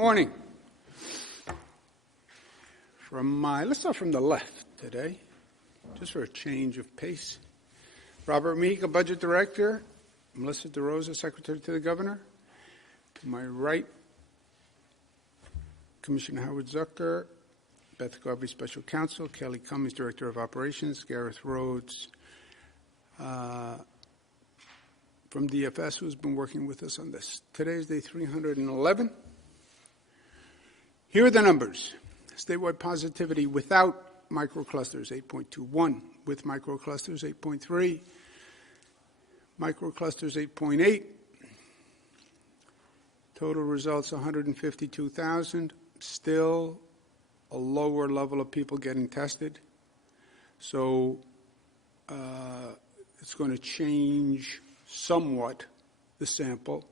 morning. Let's start from the left today, just for a change of pace. Robert Meek, Budget Director. Melissa DeRosa, Secretary to the Governor. To my right, Commissioner Howard Zucker, Beth Garvey, Special Counsel, Kelly Cummings, Director of Operations, Gareth Rhodes from DFS, who's been working with us on this. Today is day 311. Here are the numbers. Statewide positivity without microclusters, 8.21. With microclusters, 8.3. Microclusters, 8.8. Total results, 152,000. Still a lower level of people getting tested. So it's going to change somewhat the sample.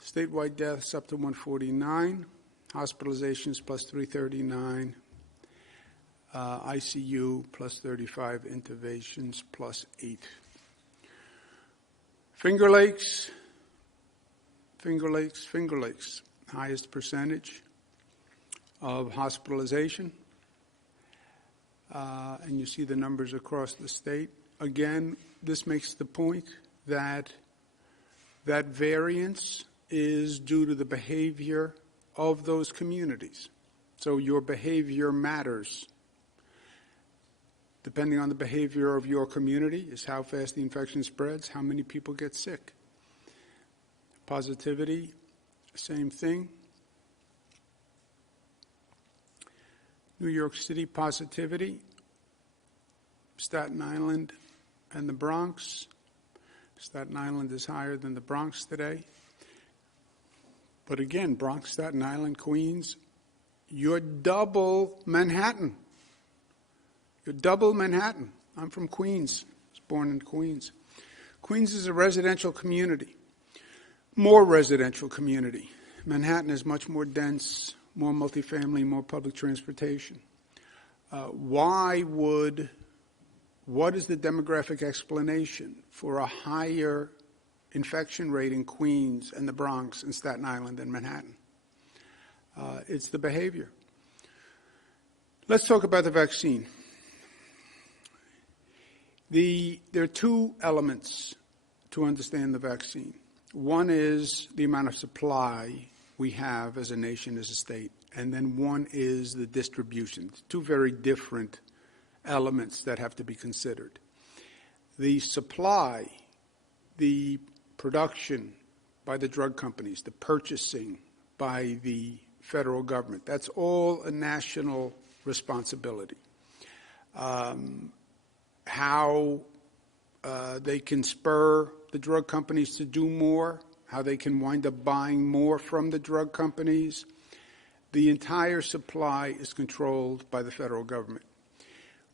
Statewide deaths up to 149. Hospitalizations plus 339. ICU plus 35. Intubations plus 8. Finger Lakes. Highest percentage of hospitalization. And you see the numbers across the state. Again, this makes the point that that variance is due to the behavior of those communities. So your behavior matters. Depending on the behavior of your community is how fast the infection spreads, how many people get sick. Positivity, same thing. New York City positivity, Staten Island and the Bronx. Staten Island is higher than the Bronx today. But again, Bronx, Staten Island, Queens, you're double Manhattan. You're double Manhattan. I'm from Queens. I was born in Queens. Queens is a residential community, more residential community. Manhattan is much more dense, more multifamily, more public transportation. What is the demographic explanation for a higher infection rate in Queens and the Bronx and Staten Island than Manhattan? It's the behavior. Let's talk about the vaccine. There are two elements to understand the vaccine. One is the amount of supply we have as a nation, as a state, and then one is the distribution. Two very different elements that have to be considered. The supply, the production by the drug companies, the purchasing by the federal government, that's all a national responsibility. How they can spur the drug companies to do more, how they can wind up buying more from the drug companies. The entire supply is controlled by the federal government.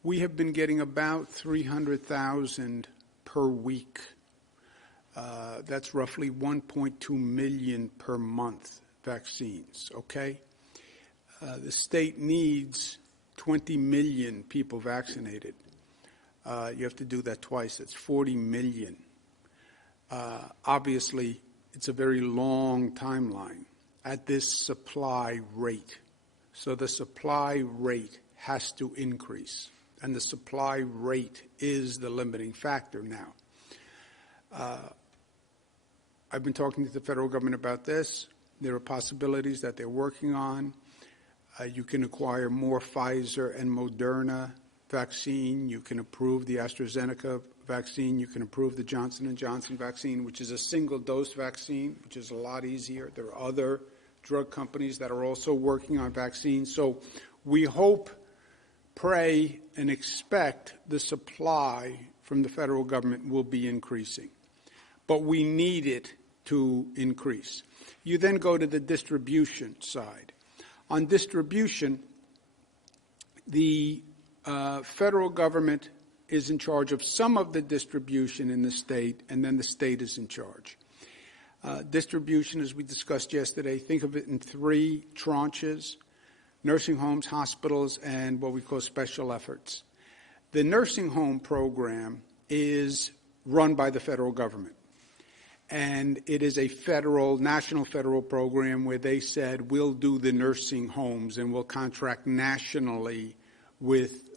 We have been getting about 300,000 per week. That's roughly 1.2 million per month vaccines, okay? The state needs 20 million people vaccinated. You have to do that twice. That's 40 million. Obviously, it's a very long timeline at this supply rate. So the supply rate has to increase, and the supply rate is the limiting factor now. I've been talking to the federal government about this. There are possibilities that they're working on. You can acquire more Pfizer and Moderna vaccine. You can approve the AstraZeneca vaccine. You can approve the Johnson & Johnson vaccine, which is a single-dose vaccine, which is a lot easier. There are other drug companies that are also working on vaccines. So we hope, pray, and expect the supply from the federal government will be increasing. But we need it to increase. You then go to the distribution side. On distribution, the federal government is in charge of some of the distribution in the state, and then the state is in charge. Distribution, as we discussed yesterday, think of it in three tranches: nursing homes, hospitals, and what we call special efforts. The nursing home program is run by the federal government. And it is a national federal program where they said, we'll do the nursing homes and we'll contract nationally with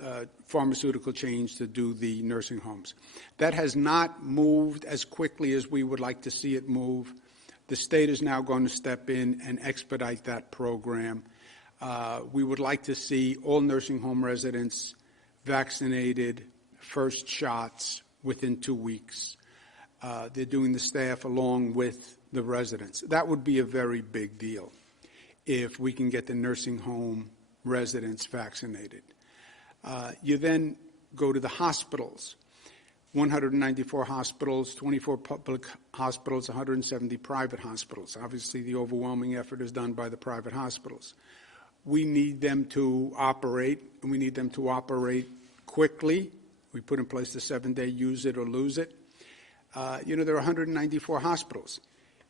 pharmaceutical chains to do the nursing homes. That has not moved as quickly as we would like to see it move. The state is now going to step in and expedite that program. We would like to see all nursing home residents vaccinated, first shots within 2 weeks. They're doing the staff along with the residents. That would be a very big deal if we can get the nursing home residents vaccinated. You then go to the hospitals. 194 hospitals, 24 public hospitals, 170 private hospitals. Obviously, the overwhelming effort is done by the private hospitals. We need them to operate, and we need them to operate quickly. We put in place the 7-day use it or lose it. There are 194 hospitals.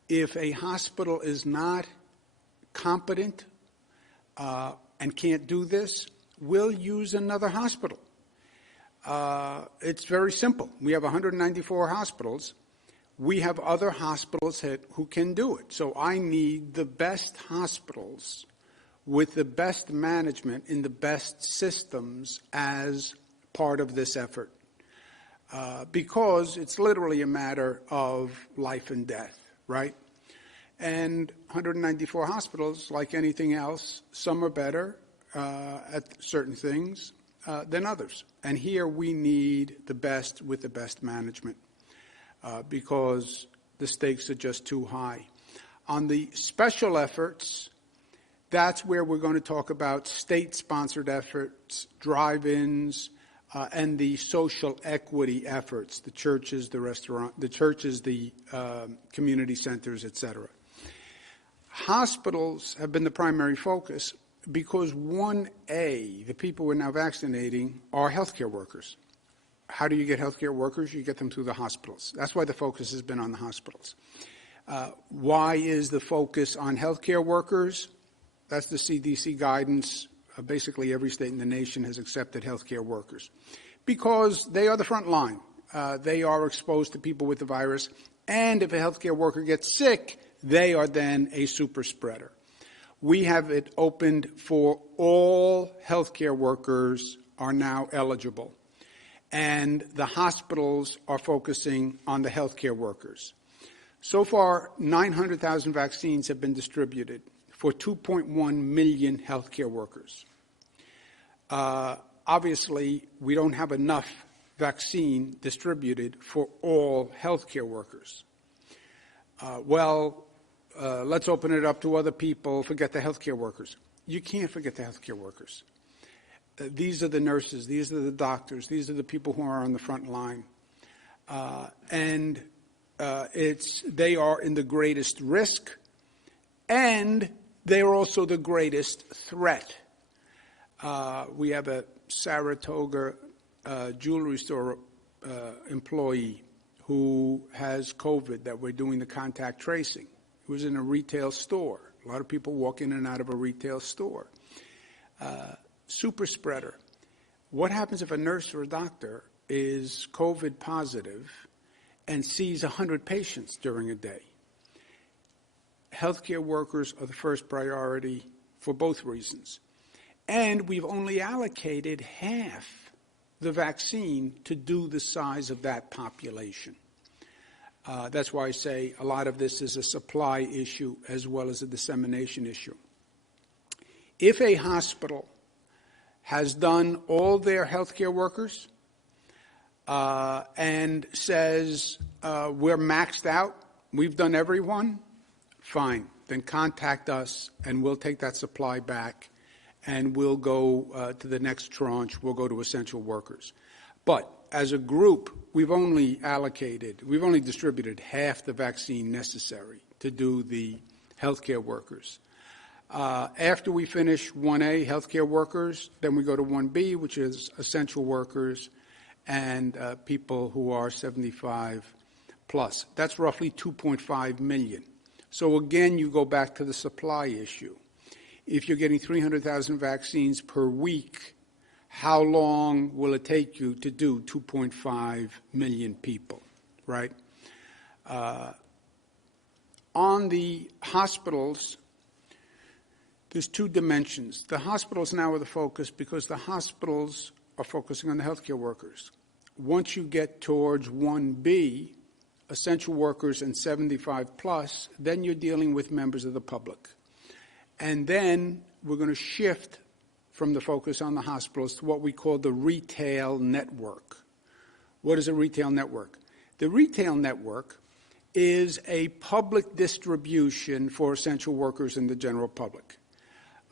If a hospital is not competent and can't do this, we'll use another hospital. It's very simple. We have 194 hospitals. We have other hospitals who can do it. So I need the best hospitals with the best management in the best systems as part of this effort. Because it's literally a matter of life and death, right? And 194 hospitals, like anything else, some are better at certain things than others. And here we need the best with the best management because the stakes are just too high. On the special efforts, that's where we're going to talk about state-sponsored efforts, drive-ins, and the social equity efforts, the churches, the community centers, et cetera. Hospitals have been the primary focus because 1A, the people we're now vaccinating, are healthcare workers. How do you get healthcare workers? You get them through the hospitals. That's why the focus has been on the hospitals. Why is the focus on healthcare workers? That's the CDC guidance. Basically, every state in the nation has accepted healthcare workers because they are the front line. They are exposed to people with the virus, and if a healthcare worker gets sick, they are then a super spreader. We have it opened for all healthcare workers are now eligible, and the hospitals are focusing on the healthcare workers. So far, 900,000 vaccines have been distributed for 2.1 million healthcare workers. Obviously, we don't have enough vaccine distributed for all healthcare workers. Let's open it up to other people, forget the healthcare workers. You can't forget the healthcare workers. These are the nurses, these are the doctors, these are the people who are on the front line. They are in the greatest risk, and they are also the greatest threat. We have a Saratoga jewelry store employee who has COVID that we're doing the contact tracing. He was in a retail store. A lot of people walk in and out of a retail store. Super spreader. What happens if a nurse or a doctor is COVID positive and sees 100 patients during a day? Healthcare workers are the first priority for both reasons. And we've only allocated half the vaccine to do the size of that population. That's why I say a lot of this is a supply issue as well as a dissemination issue. If a hospital has done all their healthcare workers and says we're maxed out, we've done everyone, fine. Then contact us and we'll take that supply back and we'll go to the next tranche. We'll go to essential workers. But as a group, we've only distributed half the vaccine necessary to do the healthcare workers. After we finish 1A, healthcare workers, then we go to 1B, which is essential workers and people who are 75 plus. That's roughly 2.5 million. So again, you go back to the supply issue. If you're getting 300,000 vaccines per week, how long will it take you to do 2.5 million people, right? On the hospitals, there's two dimensions. The hospitals now are the focus because the hospitals are focusing on the healthcare workers. Once you get towards 1B, essential workers and 75 plus, then you're dealing with members of the public. And then we're going to shift from the focus on the hospitals to what we call the retail network. What is a retail network? The retail network is a public distribution for essential workers in the general public.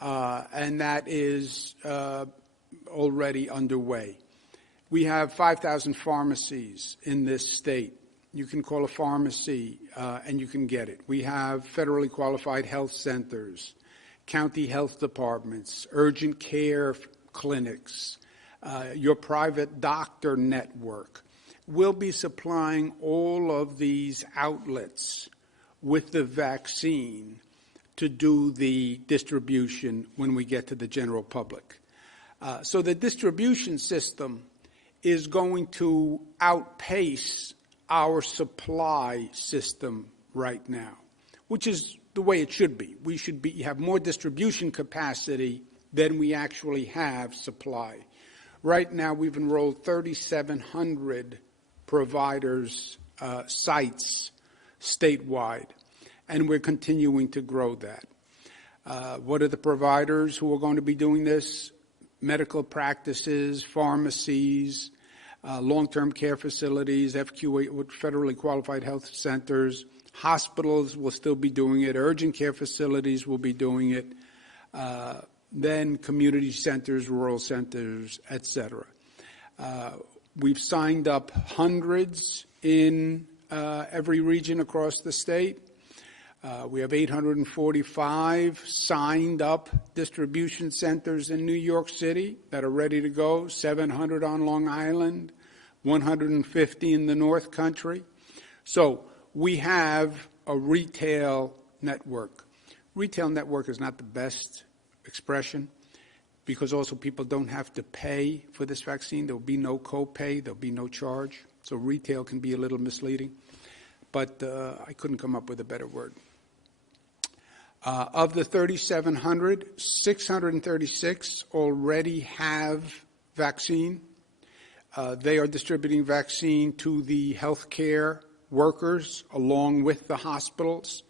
And that is already underway. We have 5,000 pharmacies in this state. You can call a pharmacy and you can get it. We have federally qualified health centers, county health departments, urgent care clinics, your private doctor network. We'll be supplying all of these outlets with the vaccine to do the distribution when we get to the general public. So the distribution system is going to outpace our supply system right now, which is the way it should be. We should have more distribution capacity than we actually have supply. Right now, we've enrolled 3,700 providers, sites statewide, and we're continuing to grow that. What are the providers who are going to be doing this? Medical practices, pharmacies, long-term care facilities, FQA, federally qualified health centers. Hospitals will still be doing it. Urgent care facilities will be doing it. Then community centers, rural centers, et cetera. We've signed up hundreds in every region across the state. We have 845 signed up distribution centers in New York City that are ready to go, 700 on Long Island, 150 in the North Country. So we have a retail network. Retail network is not the best expression because also people don't have to pay for this vaccine. There will be no copay. There will be no charge. So retail can be a little misleading. But I couldn't come up with a better word. Of the 3,700, 636 already have vaccine. They are distributing vaccine to the healthcare workers along with the hospitals.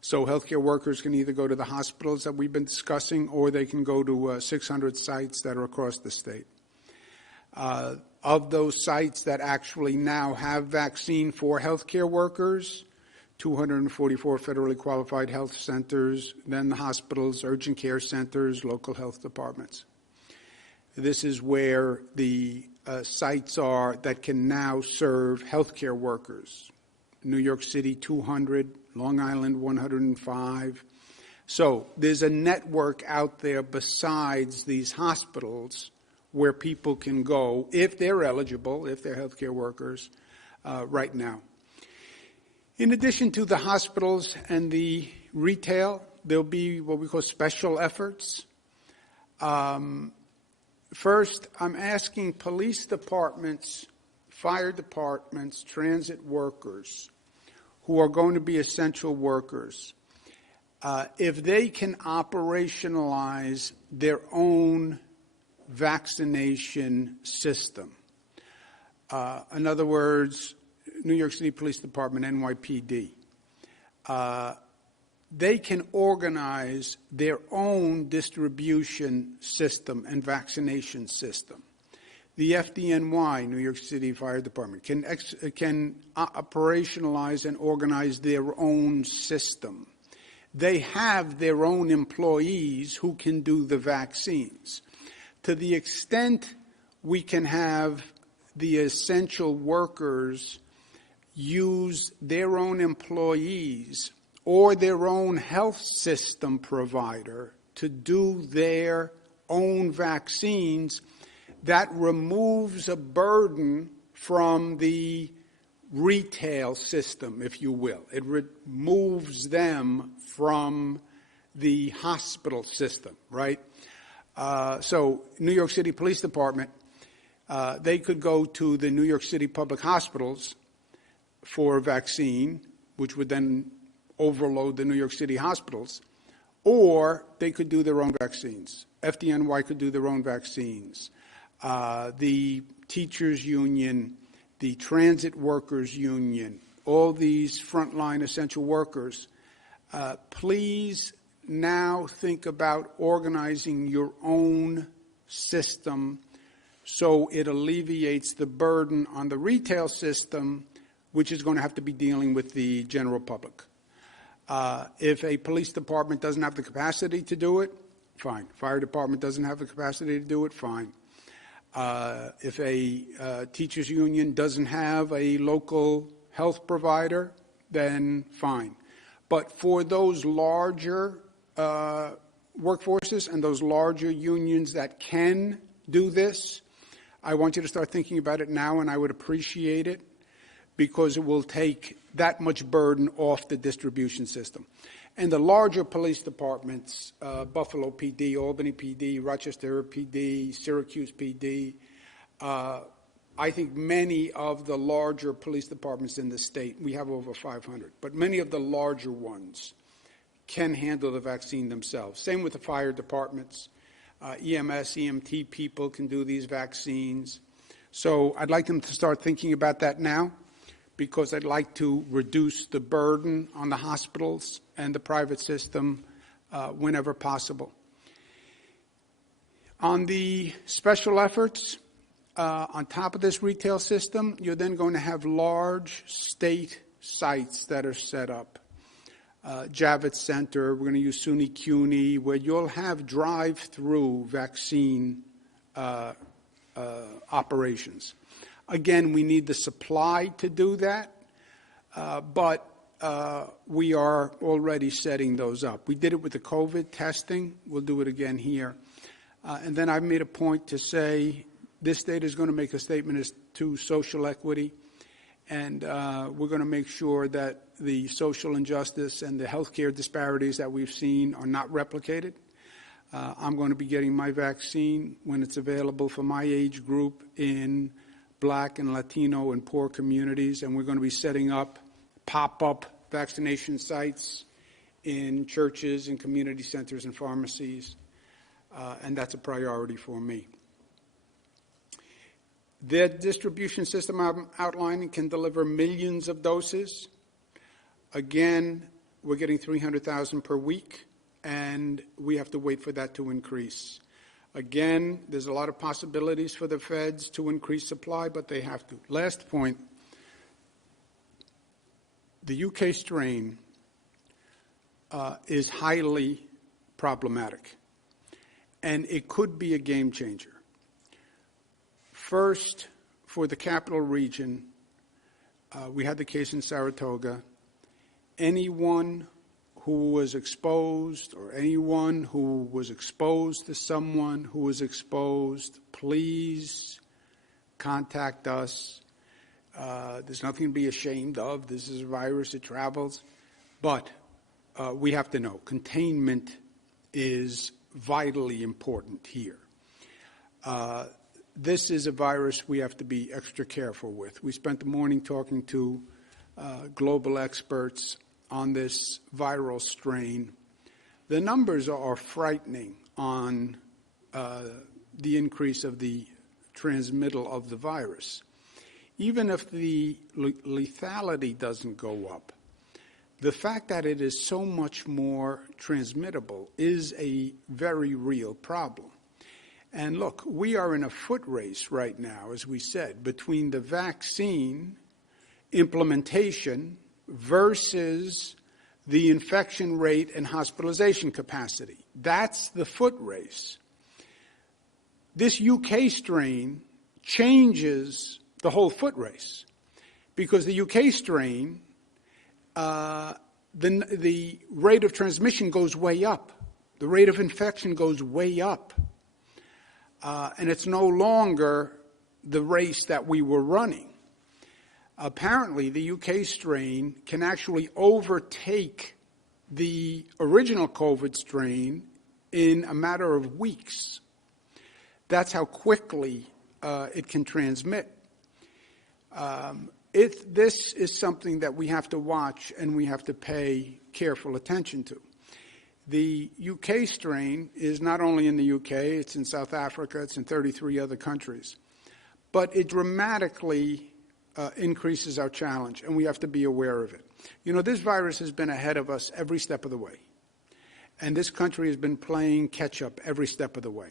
So healthcare workers can either go to the hospitals that we've been discussing or they can go to 600 sites that are across the state. Of those sites that actually now have vaccine for healthcare workers, 244 federally qualified health centers, then the hospitals, urgent care centers, local health departments. This is where the sites are that can now serve healthcare workers. New York City, 200, Long Island, 105. So there's a network out there besides these hospitals where people can go, if they're eligible, if they're healthcare workers, right now. In addition to the hospitals and the retail, there'll be what we call special efforts. First, I'm asking police departments, fire departments, transit workers who are going to be essential workers, if they can operationalize their own vaccination system. In other words, New York City Police Department, NYPD, they can organize their own distribution system and vaccination system. The FDNY, New York City Fire Department, can operationalize and organize their own system. They have their own employees who can do the vaccines. To the extent we can have the essential workers use their own employees or their own health system provider to do their own vaccines, that removes a burden from the retail system, if you will. It removes them from the hospital system, right? So New York City Police Department, they could go to the New York City public hospitals for a vaccine, which would then overload the New York City hospitals, or they could do their own vaccines. FDNY could do their own vaccines. The teachers union, the transit workers union, all these frontline essential workers, please now think about organizing your own system so it alleviates the burden on the retail system, which is going to have to be dealing with the general public. If a police department doesn't have the capacity to do it, fine. Fire department doesn't have the capacity to do it, fine. If a teachers union doesn't have a local health provider, then fine. But for those larger workforces and those larger unions that can do this, I want you to start thinking about it now, and I would appreciate it because it will take that much burden off the distribution system. And the larger police departments, Buffalo PD, Albany PD, Rochester PD, Syracuse PD, I think many of the larger police departments in the state, we have over 500, but many of the larger ones can handle the vaccine themselves. Same with the fire departments. EMS, EMT people can do these vaccines. So I'd like them to start thinking about that now, because I'd like to reduce the burden on the hospitals and the private system whenever possible. On the special efforts, on top of this retail system, you're then going to have large state sites that are set up. Javits Center, we're going to use SUNY CUNY, where you'll have drive-through vaccine operations. Again, we need the supply to do that, but we are already setting those up. We did it with the COVID testing. We'll do it again here. And then I've made a point to say this state is going to make a statement as to social equity, and we're going to make sure that the social injustice and the healthcare disparities that we've seen are not replicated. I'm going to be getting my vaccine when it's available for my age group in Black and Latino and poor communities, and we're going to be setting up pop-up vaccination sites in churches and community centers and pharmacies, and that's a priority for me. The distribution system I'm outlining can deliver millions of doses. Again, we're getting 300,000 per week, and we have to wait for that to increase. Again, there's a lot of possibilities for the feds to increase supply, but they have to. Last point, the UK strain is highly problematic, and it could be a game changer. First, for the capital region, we had the case in Saratoga. Anyone who was exposed or anyone who was exposed to someone who was exposed, please contact us. There's nothing to be ashamed of. This is a virus, it travels. But we have to know. Containment is vitally important here. This is a virus we have to be extra careful with. We spent the morning talking to global experts on this viral strain. The numbers are frightening on the increase of the transmittal of the virus. Even if the lethality doesn't go up, the fact that it is so much more transmittable is a very real problem. And look, we are in a foot race right now, as we said, between the vaccine implementation versus the infection rate and hospitalization capacity. That's the foot race. This UK strain changes the whole foot race because the UK strain, the rate of transmission goes way up. The rate of infection goes way up. And it's no longer the race that we were running. Apparently, the UK strain can actually overtake the original COVID strain in a matter of weeks. That's how quickly it can transmit. this is something that we have to watch and we have to pay careful attention to. The UK strain is not only in the UK, it's in South Africa, it's in 33 other countries. But it dramatically increases our challenge, and we have to be aware of it. You know, this virus has been ahead of us every step of the way. And this country has been playing catch-up every step of the way.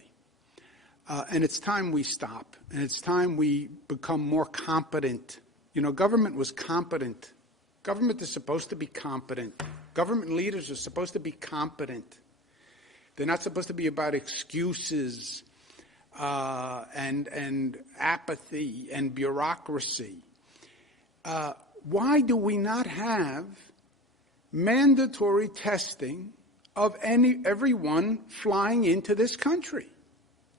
And it's time we stop, and it's time we become more competent. You know, government was competent. Government is supposed to be competent. Government leaders are supposed to be competent. They're not supposed to be about excuses and apathy and bureaucracy. Why do we not have mandatory testing of everyone flying into this country?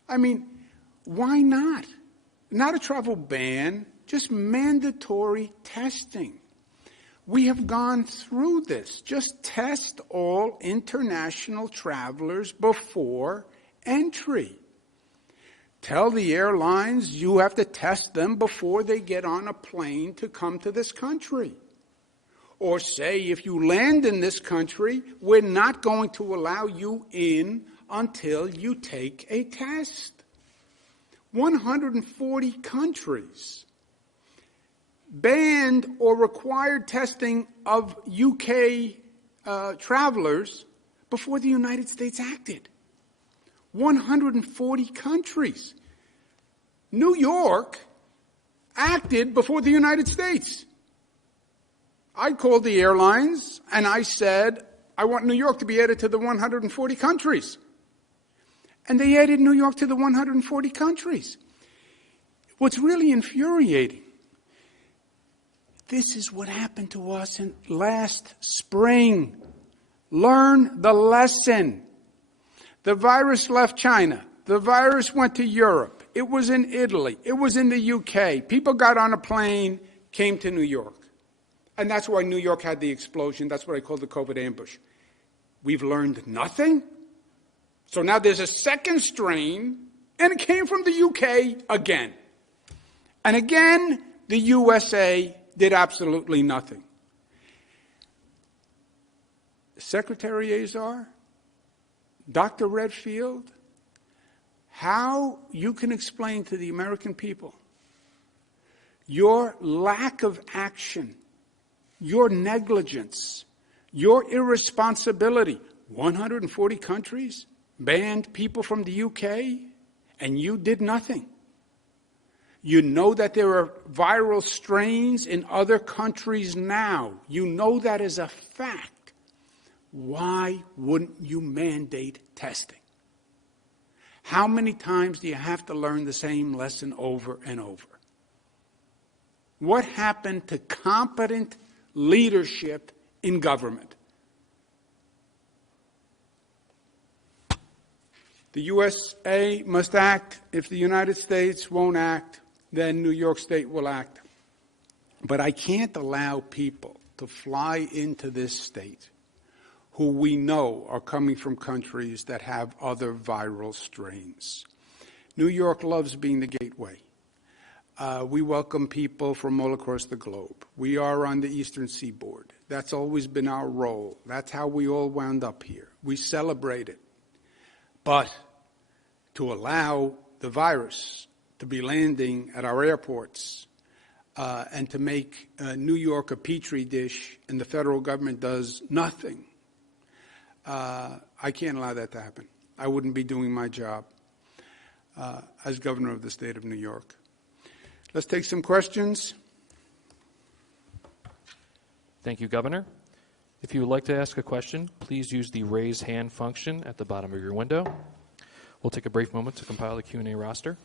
I mean, why not? Not a travel ban, just mandatory testing. We have gone through this. Just test all international travelers before entry. Tell the airlines you have to test them before they get on a plane to come to this country. Or say, if you land in this country, we're not going to allow you in until you take a test. 140 countries banned or required testing of UK travelers before the United States acted. 140 countries. New York acted before the United States. I called the airlines and I said, I want New York to be added to the 140 countries. And they added New York to the 140 countries. What's really infuriating, this is what happened to us last spring. Learn the lesson. The virus left China. The virus went to Europe. It was in Italy. It was in the UK. People got on a plane, came to New York. And that's why New York had the explosion. That's what I call the COVID ambush. We've learned nothing. So now there's a second strain, and it came from the UK again. And again, the USA did absolutely nothing. Secretary Azar, Dr. Redfield, how you can explain to the American people your lack of action, your negligence, your irresponsibility. 140 countries banned people from the UK, and you did nothing. You know that there are viral strains in other countries now. You know that as a fact. Why wouldn't you mandate testing? How many times do you have to learn the same lesson over and over? What happened to competent leadership in government? The USA must act. If the United States won't act, then New York State will act. But I can't allow people to fly into this state who we know are coming from countries that have other viral strains. New York loves being the gateway. We welcome people from all across the globe. We are on the Eastern Seaboard. That's always been our role. That's how we all wound up here. We celebrate it. But to allow the virus to be landing at our airports and to make New York a petri dish and the federal government does nothing, I can't allow that to happen. I wouldn't be doing my job as governor of the state of New York. Let's take some questions. Thank you, Governor. If you would like to ask a question, please use the raise hand function at the bottom of your window. We'll take a brief moment to compile the Q&A roster.